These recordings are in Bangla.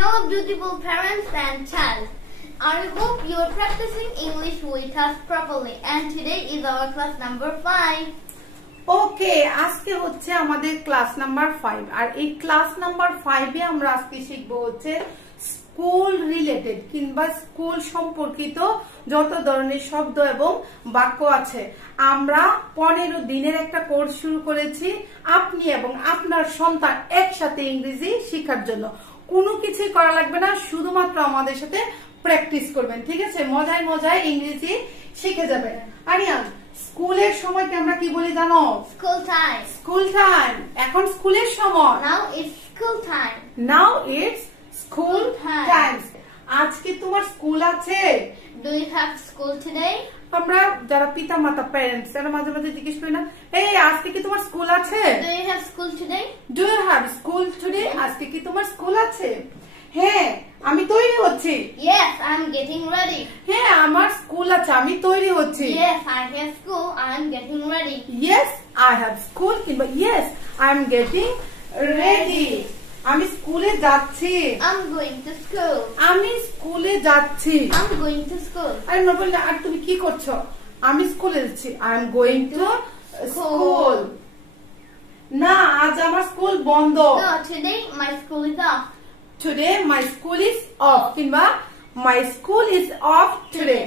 Hello beautiful parents and child. I hope you are practicing English with us properly and today is our class number 5. Okay, আজকে হচ্ছে আমাদের ক্লাস নাম্বার 5 আর এই ক্লাস নাম্বার 5 এ আমরা আজকে শিখব হচ্ছে স্কুল রিলেটেড কিংবা স্কুল সম্পর্কিত যত ধরনের শব্দ এবং বাক্য আছে। আমরা 15 দিনের একটা কোর্স শুরু করেছি আপনি এবং আপনার সন্তান একসাথে ইংরেজি শেখার জন্য। কোনো কিছু করা লাগবে না, শুধুমাত্র আমাদের সাথে প্র্যাকটিস করবেন, ঠিক আছে? মজায় মজায় ইংরেজি শিখে যাবেন। আরিয়ান, স্কুলের সময়কে আমরা কি বলি জানো? School time. School time. এখন স্কুলের সময়। Now it's school time. Now it's school time. times. আজকে তোমার স্কুল আছে? Do you have school today? আমরা যারা পিতা মাতা প্যারেন্টস তারা মাঝে মাঝে জিজ্ঞেস করি না, এই আজকে কি তোমার স্কুল আছে? Do you have school today? Do you have school today? আজকে কি তোমার স্কুল আছে? হ্যাঁ, আমি তৈরি হচ্ছি। Yes, I'm getting ready. হ্যাঁ, আমার স্কুল আছে, আমি তৈরি হচ্ছি। Yes, I have school. I'm getting ready. Yes, I have school কিংবা yes, I'm getting ready. আমি স্কুলে যাচ্ছি। I'm going to school. আমি স্কুলে যাচ্ছি। I'm going to school. আরে না বললে, আর তুমি কি করছো? আমি স্কুলে যাচ্ছি। I am going to school. না, আজ আমার স্কুল বন্ধ। No, today my school is off. Today my school is off কিংবা my school is off today.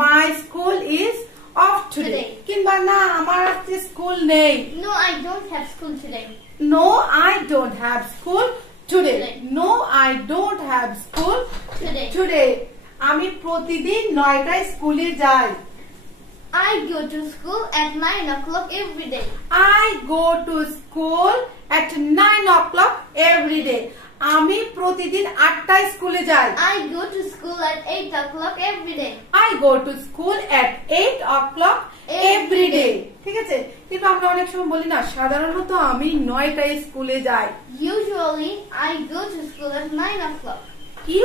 My school is off today কিংবা না, আমার আজকে স্কুল নেই। No, I don't have school today. No, I don't have school today. No, I don't have school today. আমি প্রতিদিন 9টায় স্কুলে যাই। I go to school at 9 o'clock every day. I go to school at 9 o'clock every day. আমি প্রতিদিন 8টায় স্কুলে যাই। I go to school at 8 o'clock every day. I go to school at 8 o'clock every day. ঠিক আছে? কিন্তু আমরা অনেক সময় বলি না, সাধারণত আমি 9টায় স্কুলে যাই। Usually I go to school at 9 o'clock.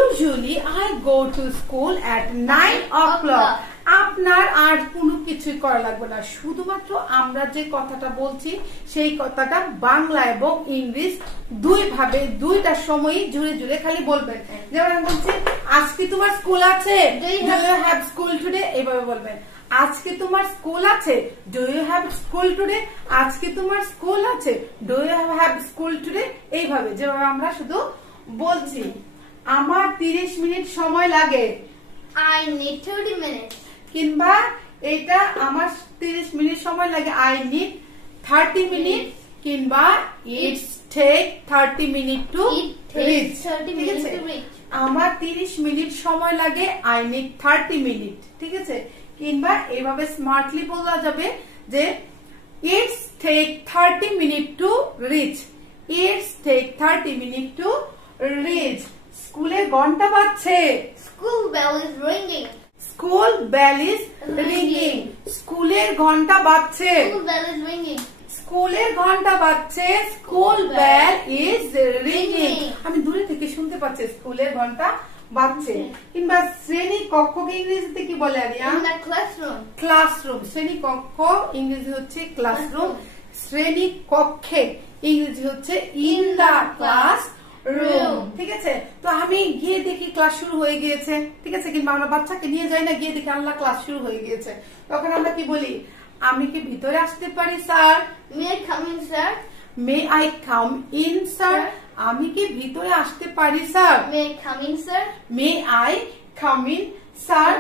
Usually I go to school at 9 o'clock. আপনার আর কোনো কিছুই করা লাগবে না, শুধুমাত্র আমরা যে কথাটা বলছি সেই কথাটা বাংলা এবং ইংলিশ দুই ভাবে দুইটা সময়ই জুড়ে জুড়ে খালি বলবেন। যেমন আমি বলছি, আজকে তোমার স্কুল আছে? Do you have school today? এইভাবে বলবেন। আজকে তোমার স্কুল আছে? Do you have school today? আজকে তোমার স্কুল আছে? Do you have school today? এইভাবে যেভাবে আমরা শুধু বলছি। আমার 30 মিনিট সময় লাগে। I need 30 minutes. কিংবা এটা আমার 30 মিনিট সময় লাগে। I need 30 minutes কিংবা it's take 30 minutes to reach. ঠিক আছে? আমার 30 মিনিট সময় লাগে। I need 30 minutes. ঠিক আছে? কিংবা এইভাবে স্মার্টলি বলা যাবে যে it's take 30 minutes to reach. It's take 30 minutes to reach. স্কুলে ঘন্টা বাজছে। School bell is ringing. School bell is রিংিং। স্কুলের ঘন্টা বাজছে। School bell is ringing. স্কুলের ঘন্টা বাজছে। স্কুল বেল ইজ রিংিং। আমি দূরে থেকে শুনতে পাচ্ছি স্কুলের ঘন্টা বাজছে। কিংবা শ্রেণী কক্ষকে ইংরেজিতে কি বলে আরিয়া? In the classroom. ক্লাসরুম। শ্রেণী কক্ষ ইংরেজি হচ্ছে ক্লাসরুম। শ্রেণী কক্ষে ইংরেজি হচ্ছে ইন দা ক্লাস রুম। ঠিক আছে? তো আমি গিয়ে দেখি ক্লাস শুরু হয়ে গিয়েছে। ঠিক আছে? কিংবা আমরা বাচ্চাকে নিয়ে যাই না, গিয়ে দেখি আল্লাহ ক্লাস শুরু হয়ে গিয়েছে। তখন আমরা কি বলি? আমি কি ভিতরে আসতে পারি sir? May I come in, sir? May I come in, sir? আমি কি ভিতরে আসতে পারি sir? May I come in, sir? May I come in, sir?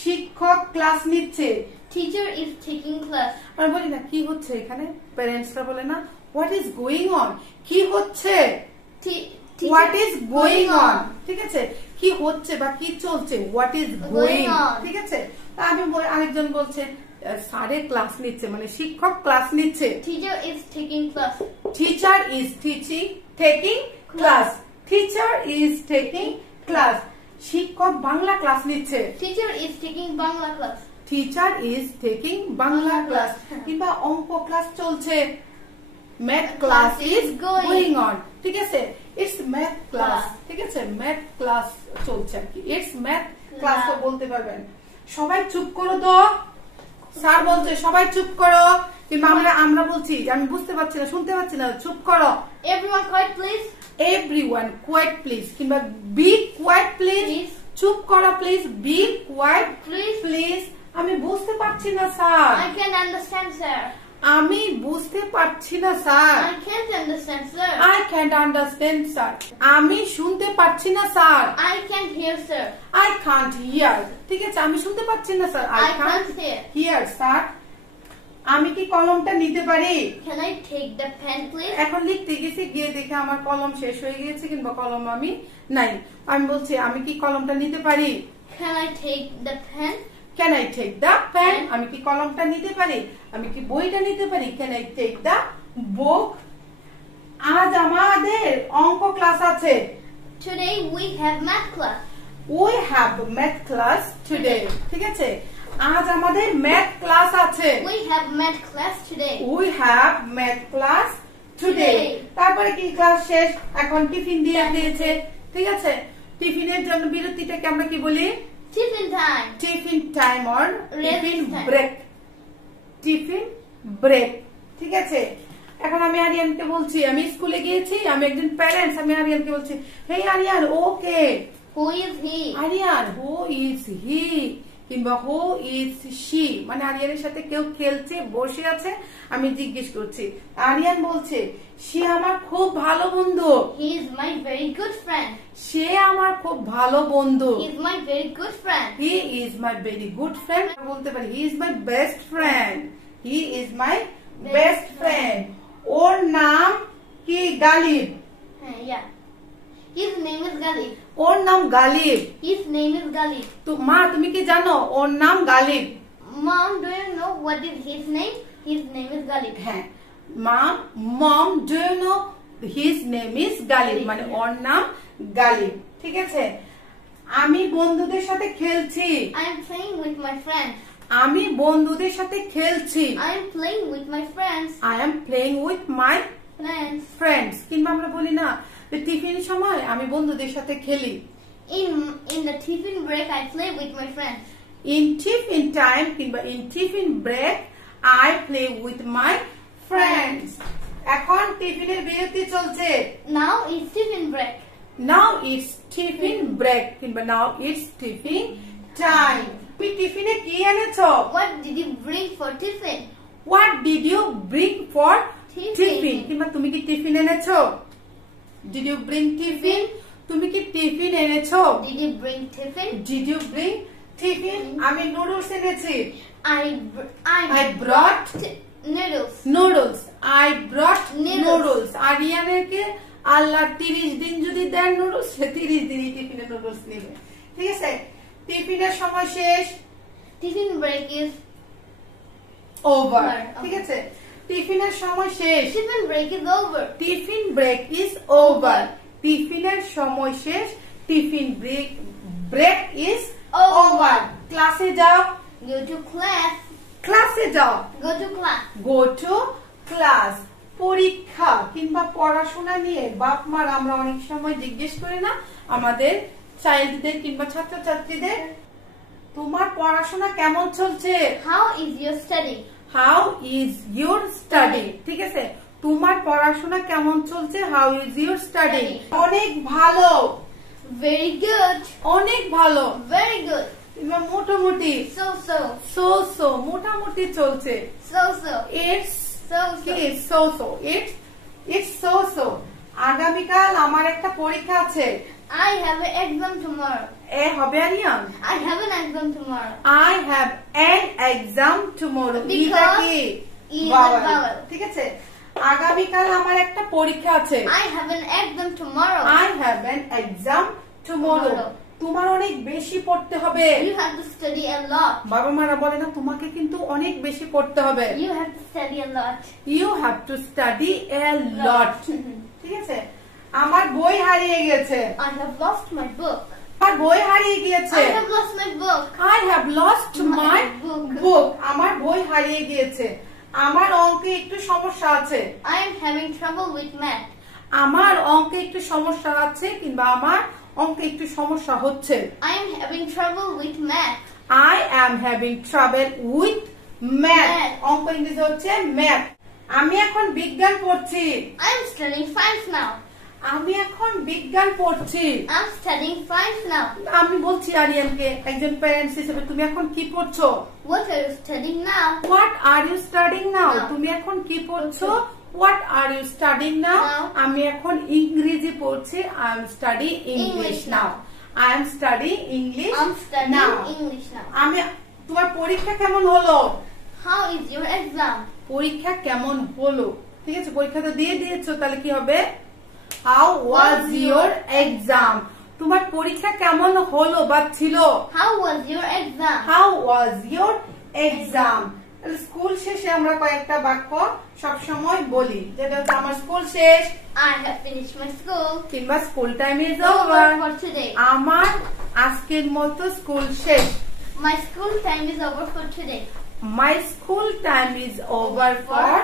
শিক্ষক ক্লাস নিচ্ছে। Teacher is taking class. আমরা বলি না কি হচ্ছে এখানে? প্যারেন্টসরা বলে না, what is going on? কি হচ্ছে? What is going on? ঠিক আছে? কি হচ্ছে বা কি চলছে? What is going on? ঠিক আছে? আমি আরেকজন বলছে স্যারের ক্লাস নিচ্ছে, মানে শিক্ষক ক্লাস নিচ্ছে। Teacher is taking class. Teacher is taking class. Teacher is taking class. শিক্ষক বাংলা ক্লাস নিচ্ছে। Teacher is taking Bangla class. Teacher is taking Bangla class. কিংবা অঙ্ক ক্লাস চলছে। Math class is going on. ঠিক আছে? It's math class. ঠিক আছে? Math class চলছে আর কি। It's math class তো বলতে পারবেন। সবাই চুপ করো তো। স্যার বলছে সবাই চুপ করো। কিংবা আমরা বলছি আমি বুঝতে পারছি না, শুনতে পাচ্ছি না, চুপ করো। Everyone quiet please. everyone quiet please কিংবা be quiet please চুপ করা প্লিজ be quiet please আমি বুঝতে পারছি না sir I can't understand sir আমি বুঝতে পারছি না sir I can't understand sir I can't understand sir আমি শুনতে পারছি না sir I can't hear sir I can't hear ঠিক আছে আমি শুনতে পাচ্ছি না sir I can't hear sir আমি কি কলমটা নিতে পারি Can I take the pen please এখন লিখতে গেছি গিয়ে দেখে আমার কলম শেষ হয়ে গিয়েছে কিংবা কলম আমি নাই আমি বলছি আমি কি কলমটা নিতে পারি Can I take the pen Can I take the pen আমি কি কলমটা নিতে পারি আমি কি বইটা নিতে পারি Can I take the book আজ আমাদের অঙ্ক ক্লাস আছে Today we have math class We have math class today ঠিক আছে আজ আমাদের ম্যাথ ক্লাস আছে We have math class today We have math class today তারপরে কি ক্লাস শেষ এখন টিফিন দিয়ে দিয়েছে ঠিক আছে টিফিনের জন্য বিরতিটাকে আমরা কি বলি Tiffin time or tiffin break ঠিক আছে এখন আমি আরিয়ানকে বলছি আমি স্কুলে গিয়েছি আমি একজন প্যারেন্টস আমি আরিয়ানকে বলছি হেই আরিয়ান ওকে Who is he Aryan who is he কিংবা who is she মানে আরিয়ানের সাথে কেউ খেলছে বসে আছে আমি জিজ্ঞেস করছি আরিয়ান বলছে সে আমার খুব ভালো বন্ধু He is my very good friend সে আমার খুব ভালো বন্ধু He is my very good friend He is my very good friend বলতে পারি He is my best friend He is my best friend ওর নাম কি Ghalib Yeah His name is Galib ওর নাম Ghalib His name is Galib তো মা তুমি কি জানো ওর নাম Ghalib Mom do you know what is his name His name is Galib হ্যাঁ mom do you know his name is Ghalib মানে ওর নাম গালিব ঠিক আছে আমি বন্ধুদের সাথে খেলছি I am playing with my friends আমি বন্ধুদের সাথে খেলছি I am playing with my friends I am playing with my friends কিংবা আমরা বলি না টিফিন সময় আমি বন্ধুদের সাথে খেলি in the tiffin break I play with my friends in tiffin time কিংবা in tiffin break I play with my friends এখন টিফিনের বিরতি চলছে now is tiffin break now it's tiffin break কিংবা now it's tiffin time তুমি টিফিনে কি এনেছো what did you bring for tiffin what did you bring for tiffin কিংবা তুমি কি টিফিন এনেছো did you bring tiffin তুমি কি টিফিন এনেছো did you bring tiffin did you bring tiffin আমি নুডলস এনেছি I brought noodles I brought noodles আরিয়ানকে আল্লাহ 30 দিন যদি দেন নুডলস সে 30 দিনই টিফিনে নুডলস নেবে ঠিক আছে টিফিনের সময় শেষ tiffin break is over ঠিক আছে টিফিনের সময় শেষ tiffin break is over tiffin break is over টিফিনের সময় শেষ টিফিন ব্রেক ইজ ওভার ক্লাসে যাও go to class ক্লাসে যাও go to class go to class পরীক্ষা কিংবা পড়াশোনা নিয়ে বাপ মার আমরা অনেক সময় জিজ্ঞেস করি না আমাদের চাইল্ডদের কিংবা ছাত্রছাত্রীদের তোমার পড়াশোনা কেমন চলছে how is your study how is your study ঠিক আছে তোমার পড়াশোনা কেমন চলছে হাউ ইজ ইউর স্টাডি অনেক ভালো very good অনেক ভালো very good কিংবা মোটামুটি so মোটামুটি চলছে it's so আগামীকাল আমার একটা পরীক্ষা আছে I have an exam tomorrow হবে Aryan I have an exam tomorrow I have an exam tomorrow ঠিক আছে আগামীকাল আমার একটা পরীক্ষা আছে I have an exam tomorrow I have an exam tomorrow তোমার অনেক বেশি পড়তে হবে you have to study a lot বাবা মারা বলে না তোমাকে কিন্তু অনেক বেশি পড়তে হবে you have to study a lot you have to study a lot ঠিক আছে আমার বই হারিয়ে গেছে I have lost my book আমার বই হারিয়ে গিয়েছে I have lost my book I have lost my book আমার বই হারিয়ে গিয়েছে আমার অঙ্কে একটু সমস্যা আছে I am having trouble with math আমার অঙ্কে একটু সমস্যা আছে কিংবা আমার অঙ্কে একটু সমস্যা হচ্ছে I am having trouble with math I am having trouble with math অঙ্ক ইংরেজি হচ্ছে math আমি এখন বিজ্ঞান পড়ছি I am studying science now আমি এখন বিজ্ঞান পড়ছি। I'm studying science now. আমি বলছি আরিয়ানকে একজন প্যারেন্টস হিসেবে তুমি এখন কি পড়ছো? What are you studying now? What are you studying now? Now. তুমি এখন কি পড়ছো? What are you studying now? Now. আমি এখন ইংরেজি পড়ছি। I am studying English now. I am studying English I'm studying now. English now. আমি তোমার পরীক্ষা কেমন হলো? How is your exam? পরীক্ষা কেমন হলো? ঠিক আছে, পরীক্ষা তো দিয়ে দিয়েছো, তাহলে কি হবে? How was your exam? তোমার পরীক্ষা কেমন হলো বা ছিল? How was your exam? How was your exam? School শেষে আমরা কয়েকটা বাক্য সব সময় বলি, যেটা হচ্ছে আমার স্কুল শেষ, I have finished my school. কিংবা school time is Over over, for today. আমার আজকের মতো স্কুল শেষ, My school time is over for today. My school time is over for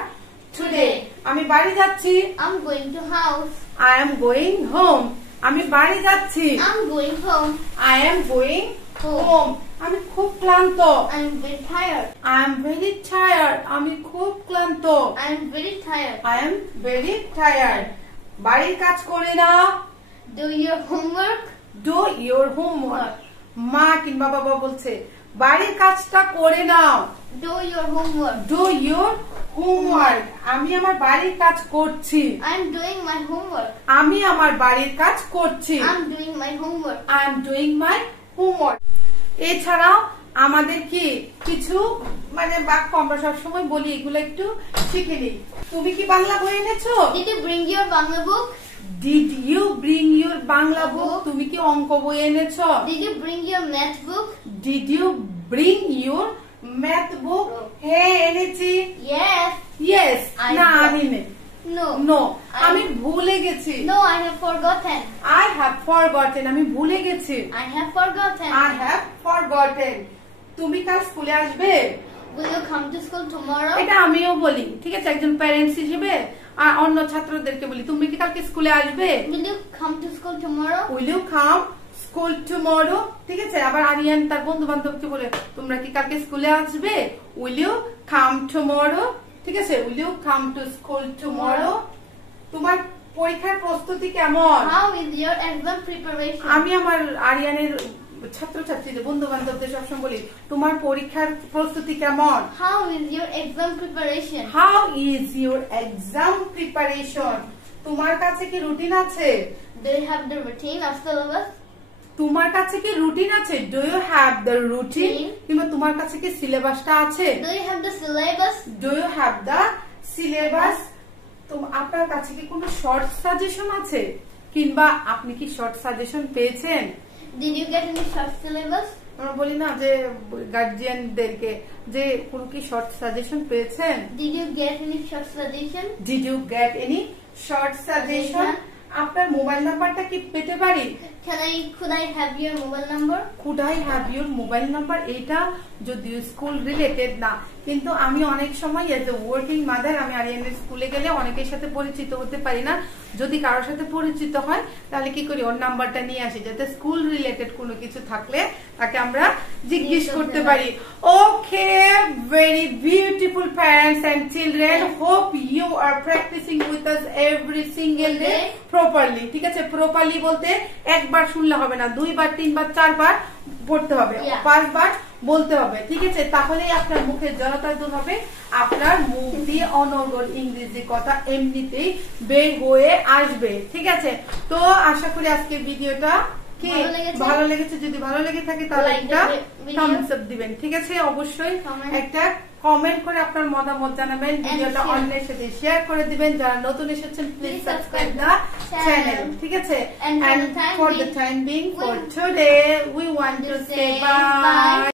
today. আমি বাড়ি যাচ্ছি, I'm going to house. I am going home. আমি বাড়ি যাচ্ছি, I'm going home. I am going home. আমি খুব ক্লান্ত, I'm very tired. I am very tired. আমি খুব ক্লান্ত, I'm very tired. I am very tired. বাড়ির কাজ করে নাও, Do your homework. Do your homework. মা কিংবা বাবা বলছে বাড়ির কাজটা করে নাও, Do your homework. Do your homework. আমি আমার বাড়ির কাজ করছি, I'm doing my homework. আমি আমার বাড়ির কাজ করছি, I'm doing my homework. I am doing my homework. এছাড়াও আমাদের কি কিছু বাক্য আমরা সবসময় বলি, এগুলো একটু শিখে নিই। তুমি কি বাংলা বই এনেছো? Did you bring your Bangla book? Did you bring your Bangla book? তুমি কি অঙ্ক বই এনেছো? Did you bring your math book? Did you bring your math book? হ্যাঁ এনেছি। Yes. Yes, I না brought- আমি নেই। No. No, আমি ভুলে গেছি। No, I have forgotten. I have forgotten, আমি ভুলে গেছি। I have forgotten. I have forgotten. তুমি কাল স্কুলে আসবে? Will you come to school tomorrow? এটা আমিও বলি, ঠিক আছে, একজন প্যারেন্টস হিসেবে। আর অন্য ছাত্রদেরকে বলি, তুমি কি কালকে স্কুলে আসবে? Will you come to school tomorrow? Will you come school tomorrow? ঠিক আছে, আবার আরিয়ান তার বন্ধু বান্ধবকে বলে তোমরা কি কালকে স্কুলে আসবে? Will you come tomorrow? ঠিক আছে, Will you come to school tomorrow? তোমার পরীক্ষার প্রস্তুতি কেমন? How is your exam preparation? আমি আমার আরিয়ানের ছাত্রছাত্রীদের বন্ধু বান্ধবদের সবসময় বলি তোমার পরীক্ষার প্রস্তুতি কেমন? How is your exam preparation? How is your exam preparation? তোমার কাছে কি রুটিন আছে? Do you have the routine of syllabus? তোমার কাছে কি রুটিন আছে? Do you have the routine? কিংবা তোমার কাছে কি সিলেবাসটা আছে? Do you have the syllabus? Do you have the syllabus? আপনার কাছে কি কোনো শর্ট সাজেশন আছে? কিংবা আপনি কি শর্ট সাজেশন পেয়েছেন? Did you get any short syllabus? আমরা বলি না যে গার্জিয়ানদেরকে যে কোনো কি শর্ট সাজেশন পেয়েছেন? Did you get any short suggestion? Did you get any short suggestion? আপনার মোবাইল নাম্বারটা কি পেতে পারি? Could I have your mobile number? Could I have your mobile number? এটা যদিও স্কুল রিলেটেড না, কিন্তু আমি অনেক সময় এজ এ ওয়ার্কিং মাদার আমি আরিয়ানের স্কুলে গেলে অনেকের সাথে পরিচিত হতে পারি না। যদি কারোর সাথে পরিচিত হয় তাহলে কি করি, ওর নাম্বারটা নিয়ে আসি, যাতে স্কুল রিলেটেড কোনো কিছু থাকলে তাকে আমরা জিজ্ঞেস করতে পারি। Okay, very beautiful parents and children, hope you are practising with us every single day properly. ঠিক আছে, প্রপারলি বলতে একবার শুনলে হবে না, 2 বার 3 বার 4 বার পড়তে হবে, 5 বার বলতে হবে। ঠিক আছে, তাহলেই আপনার মুখের জড়তা দূর হবে, আপনার মুখ দিয়ে অনর্গল ইংরেজি কথা এমনিতেই বের হয়ে আসবে। ঠিক আছে, তো আশা করি আজকের ভিডিওটা কি ভালো লেগেছে। যদি ভালো লেগে থাকে তাহলে একটা থাম্বস আপ দিবেন। ঠিক আছে, অবশ্যই একটা কমেন্ট করে আপনার মতামত জানাবেন, ভিডিওটা অন্যের সাথে শেয়ার করে দিবেন। যারা নতুন এসেছেন প্লিজ সাবস্ক্রাইব দ্য চ্যানেল। ঠিক আছে, and for the time being for today we want to say bye.